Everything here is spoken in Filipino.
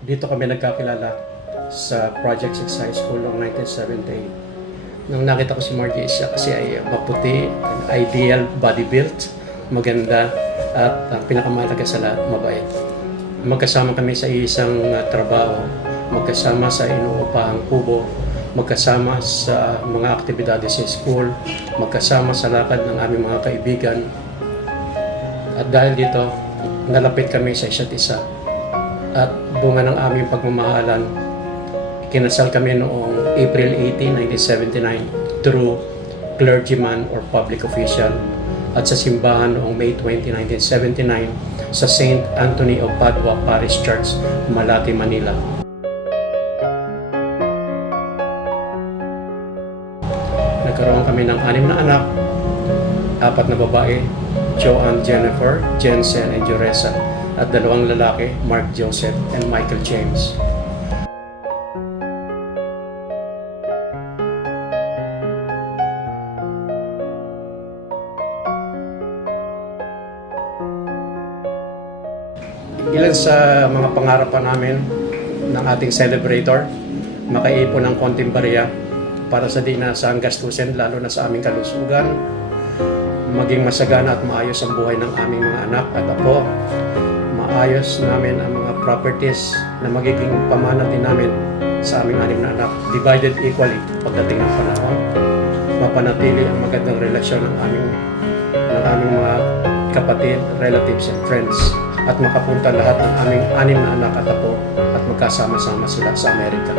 Dito kami nagkakilala sa Project 6 High School noong 1978. Nung nakita ko si Margie, siya kasi ay maputi, ideal, body built, maganda, at ang pinakamahalaga sa lahat, mabait. Magkasama kami sa isang trabaho, magkasama sa inuupahang kubo, magkasama sa mga aktibidades sa school, magkasama sa lakad ng aming mga kaibigan. At dahil dito, nalapit kami sa isa't isa. At bunga ng aming pagmamahalan, kinasal kami noong April 18, 1979 through clergyman or public official, at sa simbahan noong May 20, 1979 sa St. Anthony of Padua Parish Church, Malate, Manila. Nagkaroon kami ng 6 na anak, 4 na babae, Joanne Jennifer, Jensen, and Joresa, at 2 lalaki, Mark Joseph and Michael James. Ilan sa mga pangarapan namin ng ating celebrator, makaipon ng konting barya para sa di na sa gastusin, lalo na sa aming kalusugan, maging masagana at maayos ang buhay ng aming mga anak at apo. Maayos namin ang mga properties na magiging pamana din namin sa aming 6 na anak, divided equally pagdating ng panahon. Mapanatili ang magandang relasyon ng aming mga kapatid, relatives, and friends, at makapunta lahat ng aming 6 na anak at apo at magkasama-sama sila sa Amerika.